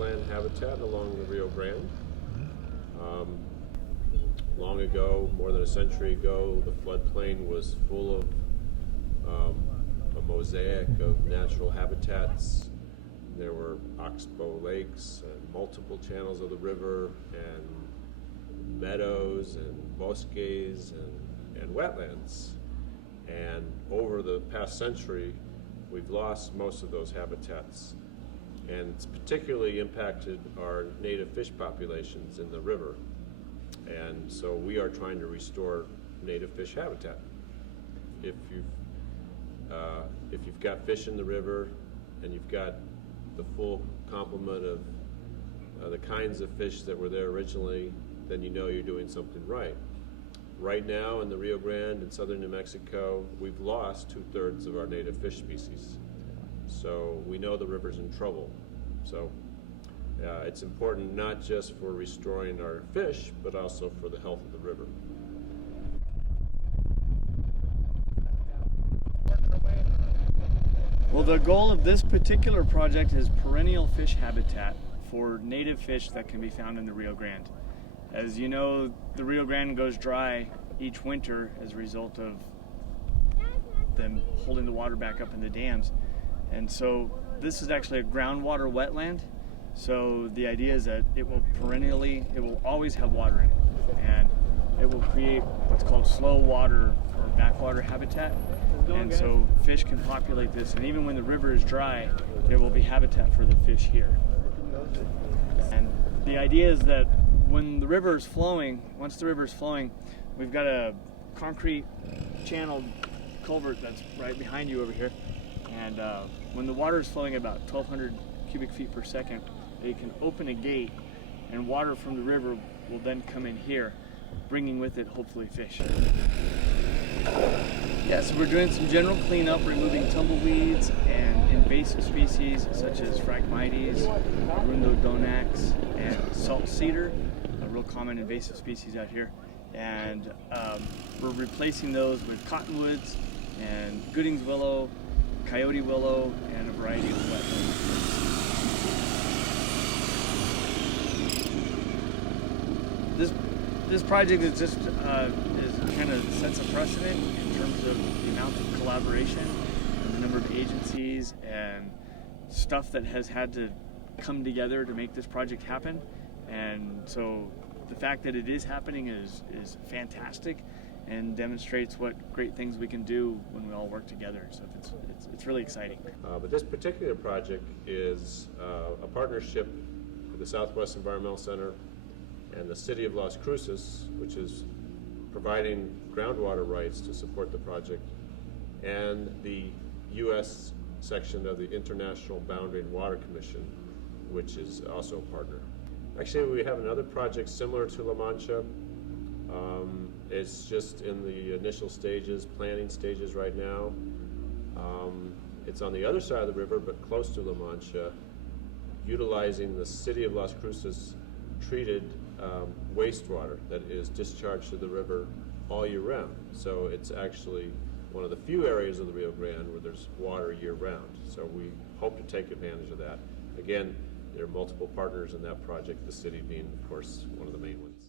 wetland habitat along the Rio Grande. Long ago, more than a century ago, the floodplain was full of a mosaic of natural habitats. There were oxbow lakes and multiple channels of the river and meadows and bosques and wetlands. And over the past century, we've lost most of those habitats. And it's particularly impacted our native fish populations in the river. And so we are trying to restore native fish habitat. If you've got fish in the river and you've got the full complement of the kinds of fish that were there originally, then you know you're doing something right. Right now in the Rio Grande in southern New Mexico, we've lost 2/3 of our native fish species. So we know the river's in trouble. So it's important not just for restoring our fish, but also for the health of the river. Well, the goal of this particular project is perennial fish habitat for native fish that can be found in the Rio Grande. As you know, the Rio Grande goes dry each winter as a result of them holding the water back up in the dams. And so this is actually a groundwater wetland. So the idea is that it will always have water in it. And it will create what's called slow water or backwater habitat. And so fish can populate this. And even when the river is dry, there will be habitat for the fish here. And the idea is that when the river is flowing, once the river is flowing, we've got a concrete channeled culvert that's right behind you over here. And when the water is flowing about 1,200 cubic feet per second, they can open a gate and water from the river will then come in here, bringing with it hopefully fish. Yeah, so we're doing some general cleanup, removing tumbleweeds and invasive species such as Phragmites, Arundodonax, and salt cedar, a real common invasive species out here. And we're replacing those with cottonwoods and Gooding's willow, coyote willow, and a variety of wetlands. This project is just kind of sets a precedent in terms of the amount of collaboration, the number of agencies and stuff that has had to come together to make this project happen. And so the fact that it is happening is fantastic and demonstrates what great things we can do when we all work together. So it's really exciting. But this particular project is a partnership with the Southwest Environmental Center and the City of Las Cruces, which is providing groundwater rights to support the project, and the U.S. section of the International Boundary and Water Commission, which is also a partner. Actually, we have another project similar to La Mancha. It's just in the initial stages, planning stages right now. It's on the other side of the river, but close to La Mancha, utilizing the City of Las Cruces treated wastewater that is discharged to the river all year round. So it's actually one of the few areas of the Rio Grande where there's water year round. So we hope to take advantage of that. Again, there are multiple partners in that project, the city being, of course, one of the main ones.